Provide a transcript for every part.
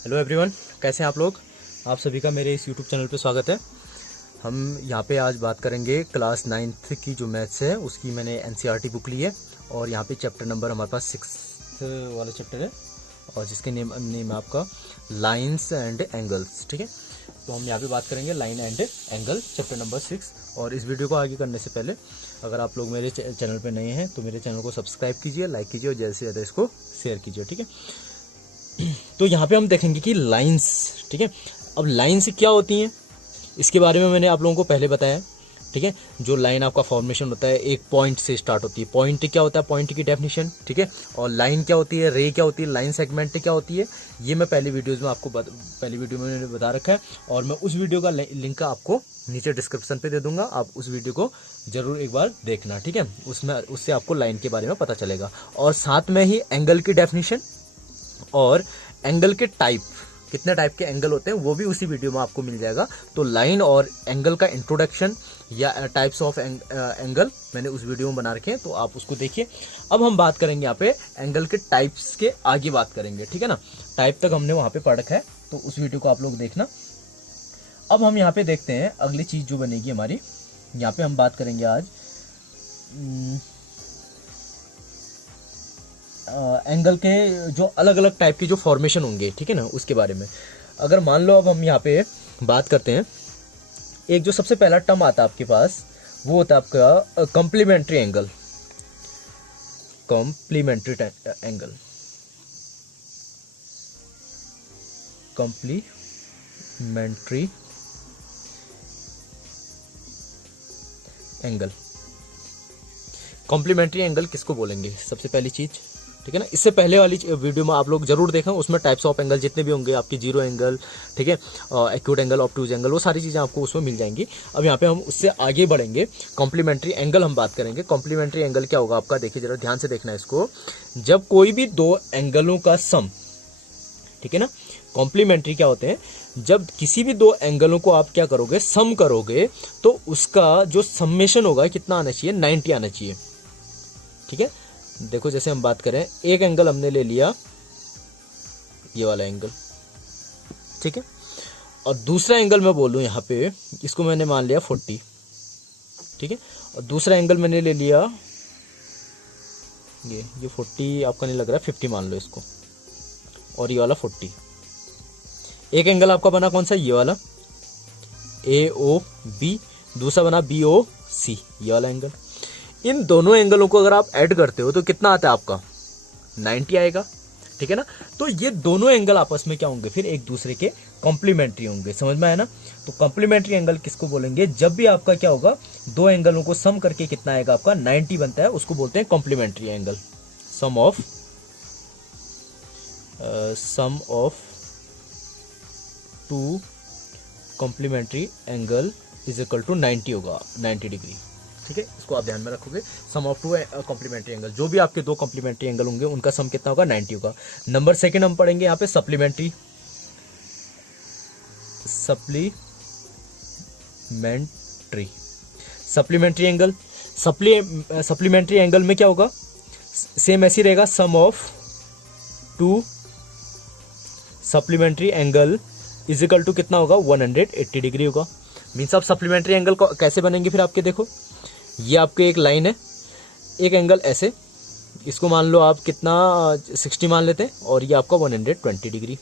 Hello everyone, कैसे हैं आप लोग। आप सभी का मेरे इस यूट्यूब चैनल पे स्वागत है। हम यहाँ पे आज बात करेंगे क्लास 9th की जो मैथ्स है उसकी मैंने एनसीईआरटी बुक ली है और यहाँ पे चैप्टर नंबर हमारे पास 6th वाला चैप्टर है और जिसके नेम है आपका लाइंस एंड एंगल्स। ठीक है, तो हम यहाँ पे बात करेंगे line and angle chapter number 6। और इस वीडियो को आगे करने से पहले अगर आप लोग मेरे चैनल पर नए हैं तो मेरे चैनल को सब्सक्राइब कीजिए, लाइक कीजिए और ज़्यादा से ज़्यादा इसको शेयर कीजिए। ठीक है, तो यहाँ पे हम देखेंगे कि लाइंस। ठीक है, अब लाइंस क्या होती हैं इसके बारे में मैंने आप लोगों को पहले बताया। ठीक है, जो लाइन आपका फॉर्मेशन होता है एक पॉइंट से स्टार्ट होती है। पॉइंट क्या होता है, पॉइंट की डेफिनेशन। ठीक है, और लाइन क्या होती है, रे क्या होती है, लाइन सेगमेंट क्या होती है, ये मैं पहली वीडियो में मैंने बता रखा है और मैं उस वीडियो का लिंक आपको नीचे डिस्क्रिप्शन पे दे दूंगा। आप उस वीडियो को जरूर एक बार देखना। ठीक है, उससे आपको लाइन के बारे में पता चलेगा और साथ में ही एंगल की डेफिनेशन और एंगल के टाइप, कितने टाइप के एंगल होते हैं वो भी उसी वीडियो में आपको मिल जाएगा। तो लाइन और एंगल का इंट्रोडक्शन या टाइप्स ऑफ एंगल मैंने उस वीडियो में बना रखे हैं, तो आप उसको देखिए। अब हम बात करेंगे यहाँ पे एंगल के टाइप्स के आगे बात करेंगे। ठीक है ना, टाइप तक हमने वहां पे पढ़ रखा है तो उस वीडियो को आप लोग देखना। अब हम यहाँ पे देखते हैं अगली चीज जो बनेगी हमारी। यहाँ पे हम बात करेंगे आज एंगल के जो अलग अलग टाइप के जो फॉर्मेशन होंगे। ठीक है ना, उसके बारे में अगर मान लो अब हम यहाँ पे बात करते हैं, एक जो सबसे पहला टर्म आता है आपके पास वो होता है आपका complementary angle. Complementary angle, complementary angle. Complementary angle किसको बोलेंगे सबसे पहली चीज। ठीक है ना, इससे पहले वाली वीडियो में आप लोग जरूर देखें, उसमें टाइप्स ऑफ एंगल जितने भी होंगे आपके, जीरो एंगल, ठीक है, एक्यूट एंगल, ऑब्टूज एंगल, वो सारी चीज़ें आपको उसमें मिल जाएंगी। अब यहाँ पे हम उससे आगे बढ़ेंगे, कॉम्प्लीमेंट्री एंगल हम बात करेंगे। कॉम्प्लीमेंट्री एंगल क्या होगा आपका, देखिए जरा ध्यान से देखना इसको। जब कोई भी दो एंगलों का सम, ठीक है ना, कॉम्प्लीमेंट्री क्या होते हैं, जब किसी भी दो एंगलों को आप क्या करोगे, सम करोगे, तो उसका जो सम्मेशन होगा कितना आना चाहिए, 90 आना चाहिए। ठीक है, देखो जैसे हम बात करें, एक एंगल हमने ले लिया ये वाला एंगल, ठीक है, और दूसरा एंगल मैं बोलूं यहाँ पे, इसको मैंने मान लिया 40, ठीक है, और दूसरा एंगल मैंने ले लिया ये 40 आपका नहीं लग रहा है, 50 मान लो इसको, और ये वाला 40। एक एंगल आपका बना कौन सा, ये वाला AOB, दूसरा बना BOC, ये वाला एंगल। इन दोनों एंगलों को अगर आप ऐड करते हो तो कितना आता है आपका, 90 आएगा। ठीक है ना, तो ये दोनों एंगल आपस में क्या होंगे, फिर एक दूसरे के कॉम्प्लीमेंट्री होंगे। समझ में आया ना, तो कॉम्प्लीमेंट्री एंगल किसको बोलेंगे, जब भी आपका क्या होगा, दो एंगलों को सम करके कितना आएगा आपका, 90 बनता है, उसको बोलते हैं complementary angle. Sum of two complementary angle is equal to 90 होगा, 90 डिग्री। ठीक है, इसको आप ध्यान में रखोगे। सम ऑफ टू कॉम्प्लीमेंट्री एंगल, जो भी आपके दो कॉम्प्लीमेंट्री एंगल होंगे उनका सम कितना होगा, 90 होगा। नंबर सेकंड हम पढ़ेंगे यहाँ पे सप्लीमेंट्री एंगल। सप्लीमेंट्री एंगल में क्या होगा, सेम ऐसी रहेगा, sum of two supplementary angle is equal to कितना होगा, 180 डिग्री होगा। मीन्स आप सप्लीमेंट्री एंगल को कैसे बनेंगे, फिर आपके देखो, ये आपके एक लाइन है, एक एंगल ऐसे, इसको मान लो आप कितना 60 मान लेते हैं, और ये आपका 120 डिग्री,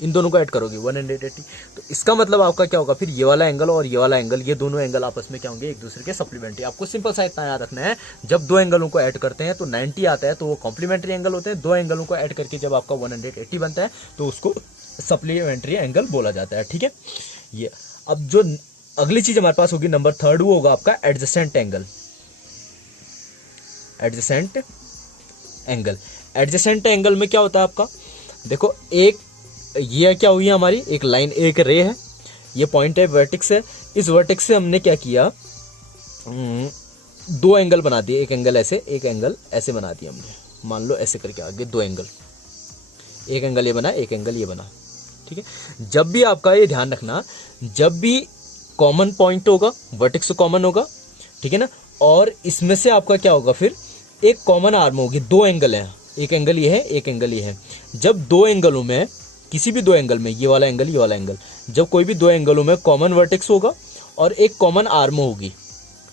इन दोनों को ऐड करोगे 180। तो इसका मतलब आपका क्या होगा, फिर ये वाला एंगल और ये वाला एंगल, ये दोनों एंगल आपस में क्या होंगे, एक दूसरे के सप्लीमेंट्री। आपको सिंपल सा इतना याद रखना है, जब दो एंगलों को ऐड करते हैं तो 90 आता है, तो वो कॉम्प्लीमेंट्री एंगल होते हैं। दो एंगलों को ऐड करके जब आपका 180 बनता है तो उसको सप्लीमेंट्री एंगल बोला जाता है। ठीक है, ये अब जो अगली चीज हमारे पास होगी नंबर थर्ड, वो होगा आपका एडजेसेंट एंगल। एडजेसेंट एंगल में क्या होता है आपका, देखो एक ये क्या हुई है हमारी, एक लाइन, एक रे है, ये पॉइंट है, वर्टेक्स है, इस वर्टेक्स से हमने क्या किया, दो एंगल बना दिए, एक एंगल ऐसे, एक एंगल ऐसे बना दिया हमने, मान लो ऐसे करके आगे दो एंगल, एक एंगल ये बना, एक एंगल ये बना। ठीक है, जब भी आपका ये ध्यान रखना, जब भी कॉमन पॉइंट होगा, वर्टेक्स कॉमन होगा, ठीक है ना, और इसमें से आपका क्या होगा, फिर एक कॉमन आर्म होगी, दो एंगल है, एक एंगल ये है, एक एंगल ये है। जब दो एंगलों में किसी भी दो एंगल में, ये वाला एंगल, ये वाला एंगल, जब कोई भी दो एंगलों में कॉमन वर्टेक्स होगा और एक कॉमन आर्म होगी,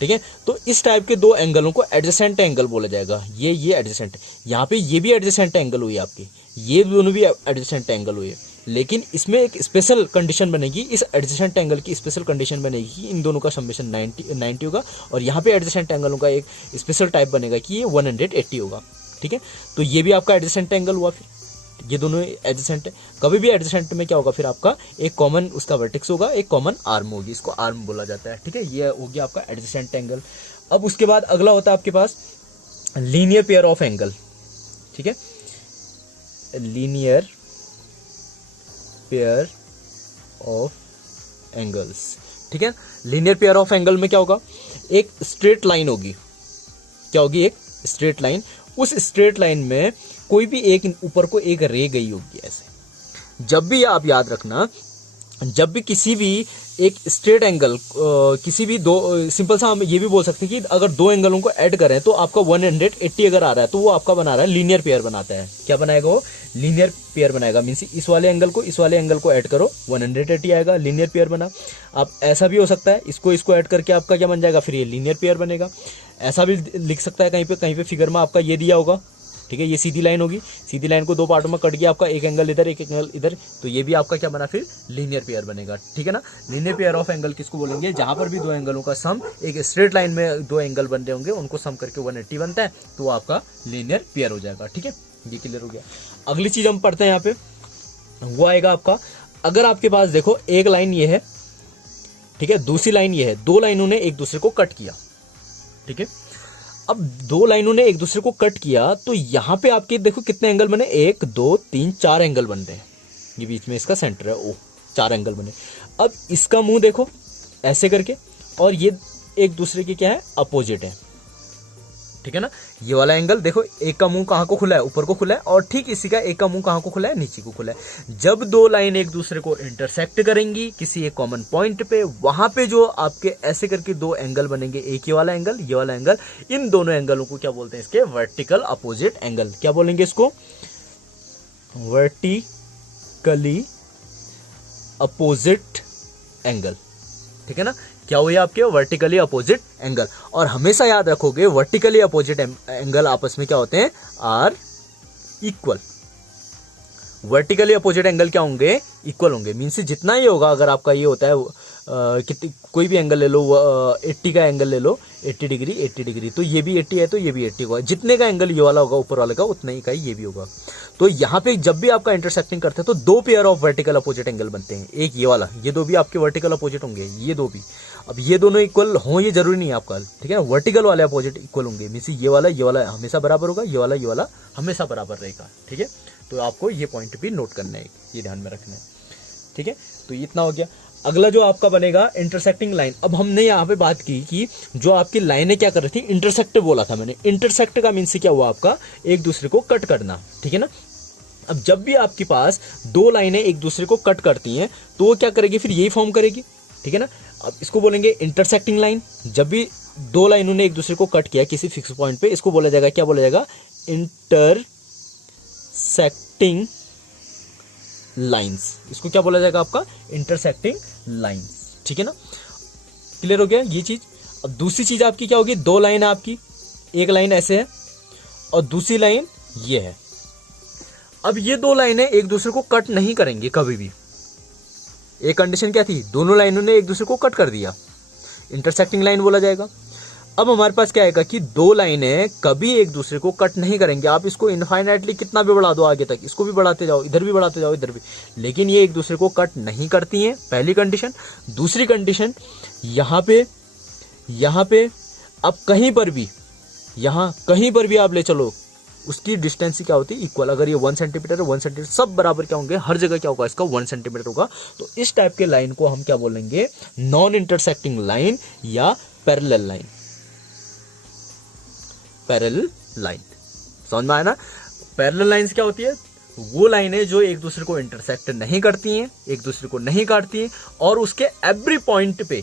ठीक है, तो इस टाइप के दो एंगलों को एडजेसेंट एंगल बोला जाएगा। ये एडजेसेंट, यहाँ पे ये भी एडजेसेंट एंगल हुई आपकी, ये दोनों भी एडजेसेंट एंगल हुए, लेकिन इसमें एक स्पेशल कंडीशन बनेगी, इस एडजेसेंट एंगल की स्पेशल कंडीशन बनेगी कि इन दोनों का समेशन 90 होगा, और यहाँ पे एडजेसेंट एंगलों का एक स्पेशल टाइप बनेगा कि ये 180 होगा, ठीक है। तो ये भी आपका एडजेसेंट एंगल हुआ, फिर ये दोनों एडजेसेंट है। कभी भी एडजेसेंट में क्या होगा, फिर आपका एक कॉमन उसका वर्टेक्स होगा, एक कॉमन आर्म होगी, इसको आर्म बोला जाता है, ठीक है। ये हो गया आपका एडजेसेंट एंगल। अब उसके बाद अगला होता है आपके पास लीनियर पेयर ऑफ एंगल, ठीक है, लीनियर पेयर ऑफ एंगल्स, ठीक है। लीनियर पेयर ऑफ एंगल में क्या होगा, एक स्ट्रेट लाइन होगी, क्या होगी, एक स्ट्रेट लाइन, उस स्ट्रेट लाइन में कोई भी एक ऊपर को एक रे गई होगी ऐसे। जब भी आप याद रखना, जब भी किसी भी एक स्ट्रेट एंगल, किसी भी दो, सिंपल सा हम ये भी बोल सकते हैं कि अगर दो एंगलों को ऐड करें तो आपका 180 अगर आ रहा है तो वो आपका बना रहा है लीनियर पेयर बनाता है। क्या बनाएगा वो, लीनियर पेयर बनाएगा, मीन्स इस वाले एंगल को इस वाले एंगल को ऐड करो 180 आएगा, लीनियर पेयर बना। अब ऐसा भी हो सकता है, इसको ऐड करके आपका क्या बन जाएगा, फिर ये लीनियर पेयर बनेगा। ऐसा भी लिख सकता है कहीं पे फिगर में आपका ये दिया होगा, ठीक है, ये सीधी लाइन होगी, सीधी लाइन को दो पार्टों में कट गया आपका, एक एंगल इधर एक एंगल इधर, तो ये भी आपका क्या बना, फिर लीनियर पेयर बनेगा, ठीक है ना। लीनियर पेयर ऑफ एंगल किसको बोलेंगे, जहां पर भी दो एंगलों का सम, एक स्ट्रेट लाइन में दो एंगल बन रहे होंगे, उनको सम करके 180 बनता है, तो आपका लीनियर पेयर हो जाएगा, ठीक है। ये क्लियर हो गया। अगली चीज हम पढ़ते हैं यहाँ पे, वो आएगा आपका, अगर आपके पास देखो एक लाइन ये है, ठीक है, दूसरी लाइन ये है, दो लाइनों ने एक दूसरे को कट किया, ठीक है। अब दो लाइनों ने एक दूसरे को कट किया तो यहां पे आपके देखो कितने एंगल बने, 1 2 3 4 एंगल बन रहे हैं, ये बीच में इसका सेंटर है, ओ 4 एंगल बने। अब इसका मुंह देखो ऐसे करके, और ये एक दूसरे के क्या है, अपोजिट है, ठीक है ना। ये वाला एंगल देखो, एक का मुंह कहां को खुला है, ऊपर को खुला है, और ठीक इसी का एक का मुंह कहां को खुला है, नीचे को खुला है। जब दो लाइन एक दूसरे को इंटरसेक्ट करेंगी किसी एक कॉमन पॉइंट पे, वहां पे जो आपके ऐसे करके दो एंगल बनेंगे, एक ये वाला एंगल, ये वाला एंगल, इन दोनों एंगलों को क्या बोलते हैं, इसके वर्टिकल अपोजिट एंगल। क्या बोलेंगे इसको, वर्टिकली अपोजिट एंगल, ठीक है ना। क्या हुए आपके वर्टिकली अपोजिट एंगल। और हमेशा याद रखोगे वर्टिकली अपोजिट एंगल आपस में क्या होते हैं, are equal. Vertically opposite angle क्या होंगे, इक्वल होंगे, मीन्स जितना ही होगा, अगर आपका ये होता है कोई भी एंगल ले लो, 80 का एंगल ले लो, 80 डिग्री, तो ये भी 80 है तो ये भी 80 होगा, जितने का एंगल ये वाला होगा ऊपर वाले का, उतना ही का ये भी होगा। तो यहाँ पे जब भी आपका इंटरसेक्टिंग करते हैं तो दो pair of vertical opposite angle बनते हैं, एक ये वाला, ये दो भी आपके वर्टिकल अपोजिट होंगे, ये दो भी। अब ये दोनों इक्वल हो ये जरूरी नहीं है आपका, ठीक है, वर्टिकल वाले अपोजिट इक्वल होंगे, मीन्स ये वाला हमेशा बराबर होगा, ये वाला हमेशा बराबर रहेगा, ठीक है। तो आपको ये पॉइंट भी नोट करना है, ये ध्यान में रखना है, ठीक है। तो इतना हो गया। अगला जो आपका बनेगा इंटरसेक्टिंग लाइन। अब हमने यहाँ पे बात की कि जो आपकी लाइनें क्या कर रही थी, इंटरसेक्ट बोला था मैंने, इंटरसेक्ट का मीन्स क्या हुआ आपका, एक दूसरे को कट करना, ठीक है ना। अब जब भी आपके पास दो लाइनें एक दूसरे को कट करती हैं तो वो क्या करेगी, फिर यही फॉर्म करेगी, ठीक है ना। अब इसको बोलेंगे इंटरसेक्टिंग लाइन। जब भी दो लाइनों ने एक दूसरे को कट किया किसी फिक्स पॉइंट पे, इसको बोला जाएगा, क्या बोला जाएगा, इंटरसेक्टिंग लाइंस। इसको क्या बोला जाएगा आपका, इंटरसेक्टिंग लाइंस, ठीक है ना। क्लियर हो गया ये चीज। अब दूसरी चीज आपकी क्या होगी, दो लाइन आपकी, एक लाइन ऐसे है और दूसरी लाइन ये है। अब ये दो लाइनें एक दूसरे को कट नहीं करेंगे कभी भी। एक कंडीशन क्या थी, दोनों लाइनों ने एक दूसरे को कट कर दिया, इंटरसेक्टिंग लाइन बोला जाएगा। अब हमारे पास क्या आएगा कि दो लाइनें कभी एक दूसरे को कट नहीं करेंगे। आप इसको इनफाइनाइटली कितना भी बढ़ा दो आगे तक, इसको भी बढ़ाते जाओ, इधर भी बढ़ाते जाओ, इधर भी, लेकिन ये एक दूसरे को कट नहीं करती हैं, पहली कंडीशन। दूसरी कंडीशन, यहाँ पे अब कहीं पर भी आप ले चलो, उसकी डिस्टेंस क्या होती है, इक्वल। अगर ये 1 सेंटीमीटर है, 1 सेंटीमीटर सब बराबर क्या होंगे, हर जगह क्या होगा, इसका 1 सेंटीमीटर होगा। तो इस टाइप के लाइन को हम क्या बोलेंगे, नॉन इंटरसेक्टिंग लाइन या पैरेलल लाइन। पैरेलल लाइन समझ में आया ना। पैरेलल लाइंस क्या होती है, वो लाइनें जो एक दूसरे को इंटरसेक्ट नहीं करती हैं, एक दूसरे को नहीं काटती हैं, और उसके एवरी पॉइंट पे,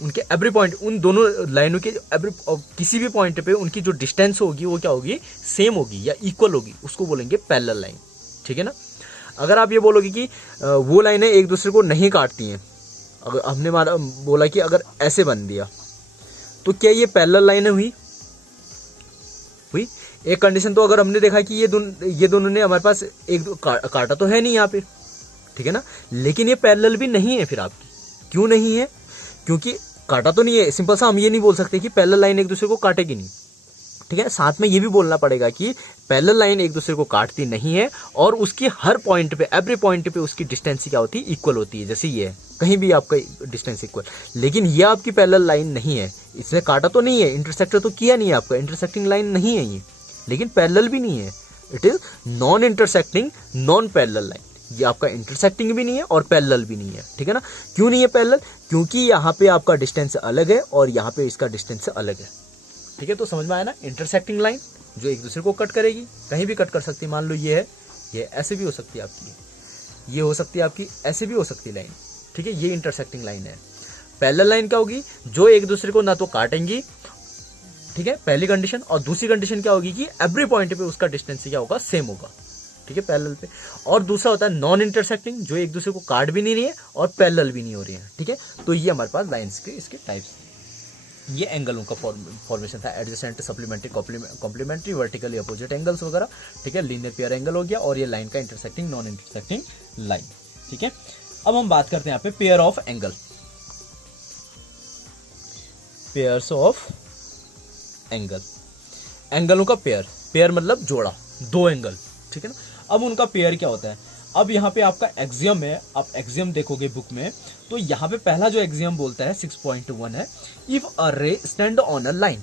उनके एवरी पॉइंट, उन दोनों लाइनों के एवरी किसी भी पॉइंट पे उनकी जो डिस्टेंस होगी वो क्या होगी, सेम होगी या इक्वल होगी, उसको बोलेंगे पैरेलल लाइन, ठीक है ना। अगर आप ये बोलोगे कि वो लाइनें एक दूसरे को नहीं काटती हैं, अगर हमने बोला कि अगर ऐसे बन दिया तो क्या ये पैरेलल लाइनें हुई? एक कंडीशन तो अगर हमने देखा कि ये दोनों ने हमारे पास एक काटा तो है नहीं यहाँ पे, ठीक है ना, लेकिन ये पैरेलल भी नहीं है फिर आपकी। क्यों नहीं है? क्योंकि काटा तो नहीं है। सिंपल सा हम ये नहीं बोल सकते कि पैरेलल लाइन एक दूसरे को काटेगी नहीं, ठीक है। साथ में ये भी बोलना पड़ेगा कि पैरेलल लाइन एक दूसरे को काटती नहीं है और उसकी हर पॉइंट पे, एवरी पॉइंट पे उसकी डिस्टेंस क्या होती है? इक्वल होती है। जैसे ये है, कहीं भी आपका डिस्टेंस इक्वल, लेकिन ये आपकी पैरेलल लाइन नहीं है। इसने काटा तो नहीं है, इंटरसेक्टर तो किया नहीं है आपका, इंटरसेक्टिंग लाइन नहीं है ये, लेकिन पैरेलल भी नहीं है। It is non intersecting non parallel line. ये आपका इंटरसेक्टिंग भी नहीं है और पैरेलल भी नहीं है, ठीक है ना। क्यों नहीं है पैरेलल? क्योंकि यहाँ पे आपका डिस्टेंस अलग है और यहाँ पे इसका डिस्टेंस अलग है, ठीक है। तो समझ में आया ना, इंटरसेक्टिंग लाइन जो एक दूसरे को कट करेगी, कहीं भी कट कर सकती है। मान लो ये है, ये ऐसे भी हो सकती है आपकी, ये हो सकती है आपकी, ऐसे भी हो सकती है लाइन, ठीक है। ये इंटरसेक्टिंग लाइन है। पैरेलल लाइन क्या होगी? जो एक दूसरे को ना तो काटेंगी, ठीक है, पहली कंडीशन। और दूसरी कंडीशन क्या होगी कि एवरी पॉइंट पे उसका डिस्टेंस क्या होगा? सेम होगा, ठीक है, पैरेलल पे। और दूसरा होता है नॉन इंटरसेक्टिंग, जो एक दूसरे को काट भी नहीं रही है और पैरेलल भी नहीं हो रही है, ठीक है। तो ये हमारे पास लाइंस के इसके टाइप्स। ये एंगलों का फॉर्मेशन था, adjacent, supplementary, complementary, vertically opposite angles वगैरह, ठीक है। लीनियर पेयर एंगल हो गया, और ये लाइन का इंटरसेक्टिंग, नॉन इंटरसेक्टिंग लाइन, ठीक है। अब हम बात करते हैं यहाँ पे pair of angle, pairs of angle, एंगलों का पेयर। पेयर मतलब जोड़ा, दो एंगल, ठीक है ना। अब उनका पेयर क्या होता है? अब यहाँ पे आपका एक्सियम है, आप एक्सियम देखोगे बुक में, तो यहाँ पे पहला जो एक्सियम बोलता है 6.1 है, if a ray stand on a line.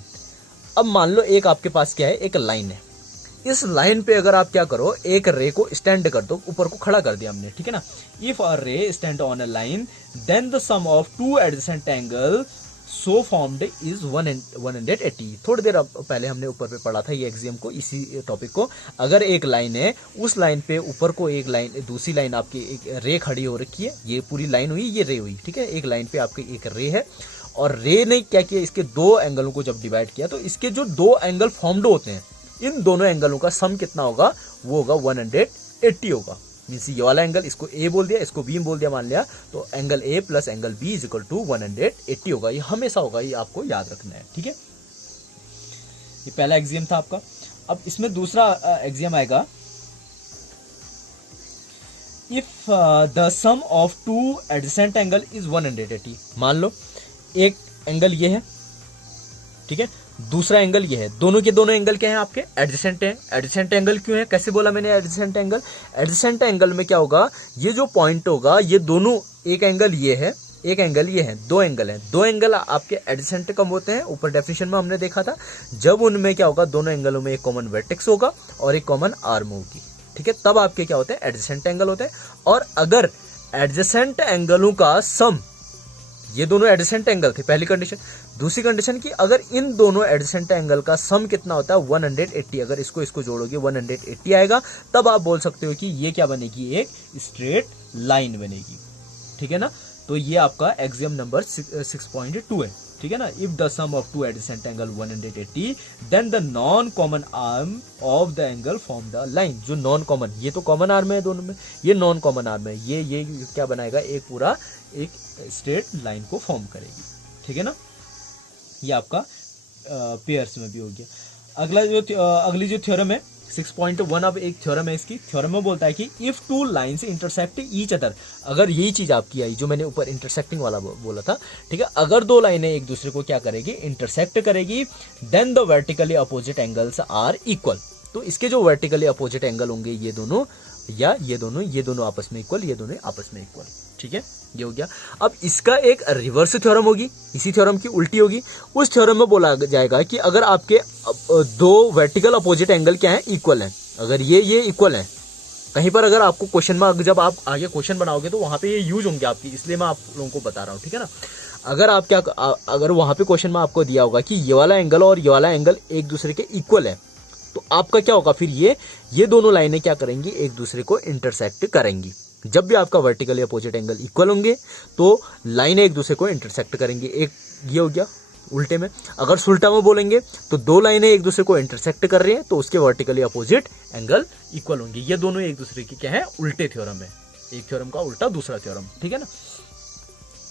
अब मान लो एक आपके पास क्या है, एक लाइन है। इस लाइन पे अगर आप क्या करो, एक रे को स्टैंड कर दो, ऊपर को खड़ा कर दिया हमने, ठीक है ना। If a ray stand on a line, then the sum of two adjacent angle so formed is 180। थोड़ी देर पहले हमने ऊपर पे पढ़ा था ये एक्सियम को, इसी टॉपिक को। अगर एक लाइन है, उस लाइन पे ऊपर को एक लाइन, दूसरी लाइन आपकी एक रे खड़ी हो रखी है, ये पूरी लाइन हुई, ये रे हुई, ठीक है। एक लाइन पे आपकी एक रे है, और रे ने क्या किया, इसके दो एंगलों को जब डिवाइड किया, तो इसके जो दो एंगल फॉर्म्ड होते हैं, इन दोनों एंगलों का सम कितना होगा? वो होगा 180 होगा। मीन्स ये वाला एंगल, इसको ए बोल दिया, इसको बी बोल दिया, मान लिया, तो angle A plus angle B is equal to 180 होगा। ये हमेशा होगा, ये आपको याद रखना है, ठीक है। ये पहला एक्सियम था आपका। अब इसमें दूसरा एक्सियम आएगा, if the sum of two adjacent angle is 180। मान लो एक एंगल ये है, ठीक है, दूसरा एंगल ये है, दोनों के दोनों एंगल क्या हैं आपके? एडजेसेंट हैं। एडजेसेंट एंगल क्यों है? कैसे बोला मैंने एडजेसेंट एंगल? एडजेसेंट एंगल में क्या होगा, ये जो पॉइंट होगा, ये दोनों, एक एंगल ये है, एक एंगल ये है, दो एंगल हैं, दो एंगल आपके एडजेसेंट कब होते हैं? ऊपर डेफिनेशन में हमने देखा था, जब उनमें क्या होगा, दोनों एंगलों में एक कॉमन वर्टेक्स होगा और एक कॉमन आर्म होगी, ठीक है, तब आपके क्या होते हैं? एडजेसेंट एंगल होते हैं। और अगर एडजेसेंट एंगलों का सम, ये दोनों एडजेसेंट एंगल थे, पहली कंडीशन। दूसरी कंडीशन की, अगर इन दोनों एडजेसेंट एंगल का सम कितना होता है? 180। अगर इसको जोड़ोगे 180 आएगा, तब आप बोल सकते हो कि ये क्या बनेगी? एक स्ट्रेट लाइन बनेगी, ठीक है ना। तो ये आपका एक्सियम नंबर 6.2 है, ठीक है ना। If the sum of two adjacent angle 180, then the non common arm of the angle form the line. जो नॉन कॉमन, ये तो कॉमन आर्म है दोनों में, ये नॉन कॉमन आर्म है, ये क्या बनाएगा? एक पूरा एक स्ट्रेट लाइन को फॉर्म करेगी, ठीक है ना। ये आपका पेयर्स में भी हो गया। अगली जो थ्योरम है 6.1, अब एक थ्योरम है इसकी। थ्योरम में बोलता है कि if two lines intersect each other, अगर यही चीज आपकी आई जो मैंने ऊपर इंटरसेक्टिंग वाला बोला था, ठीक है, अगर दो लाइनें एक दूसरे को क्या करेगी? इंटरसेक्ट करेगी, then the vertically opposite angles are equal. तो इसके जो वर्टिकली अपोजिट एंगल होंगे, ये दोनों या ये दोनों आपस में इक्वल, ये दोनों आपस में इक्वल, ठीक है, ये हो गया। अब इसका एक रिवर्स थ्योरम होगी, इसी थ्योरम की उल्टी होगी। उस थ्योरम में बोला जाएगा कि अगर आपके दो वर्टिकल अपोजिट एंगल क्या है? इक्वल है। अगर ये इक्वल है, कहीं पर अगर आपको क्वेश्चन में, जब आप आगे क्वेश्चन बनाओगे तो वहां पे ये यूज होंगे आपकी, इसलिए मैं आप लोगों को बता रहा हूँ, ठीक है ना। अगर आप अगर वहां पे क्वेश्चन में आपको दिया होगा कि ये वाला एंगल और ये वाला एंगल एक दूसरे के इक्वल है, तो आपका क्या होगा फिर? ये दोनों लाइनें क्या करेंगी? एक दूसरे को इंटरसेक्ट करेंगी। जब भी आपका वर्टिकली अपोजिट एंगल इक्वल होंगे, तो लाइनें एक दूसरे को इंटरसेक्ट करेंगी। एक ये हो गया, उल्टे में। अगर सुल्टा में बोलेंगे तो दो लाइनें एक दूसरे को इंटरसेक्ट कर रही हैं तो उसके वर्टिकली अपोजिट एंगल इक्वल होंगे। ये दोनों एक दूसरे की क्या है, उल्टे थ्योरम है। एक थ्योरम का उल्टा दूसरा थ्योरम, ठीक है ना।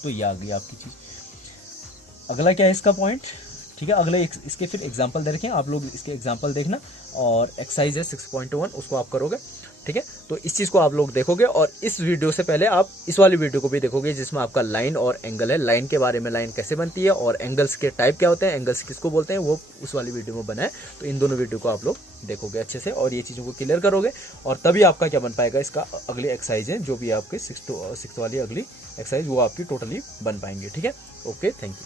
तो ये आ गई आपकी चीज। अगला क्या है इसका पॉइंट, ठीक है। अगले इसके फिर एग्जाम्पल दे रखे हैं, आप लोग इसके एग्जाम्पल देखना। और एक्सरसाइज है 6.1 उसको आप करोगे, ठीक है। तो इस चीज़ को आप लोग देखोगे और इस वीडियो से पहले आप इस वाली वीडियो को भी देखोगे जिसमें आपका लाइन और एंगल है, लाइन के बारे में, लाइन कैसे बनती है और एंगल्स के टाइप क्या होते हैं, एंगल्स किसको बोलते हैं, वो उस वाली वीडियो में बना है। तो इन दोनों वीडियो को आप लोग देखोगे अच्छे से और ये चीज़ों को क्लियर करोगे और तभी आपका क्या बन पाएगा, इसका अगली एक्सरसाइज है जो भी आपके 6 वाली अगली एक्सरसाइज वो आपकी टोटली बन पाएंगे, ठीक है। Okay, thank you.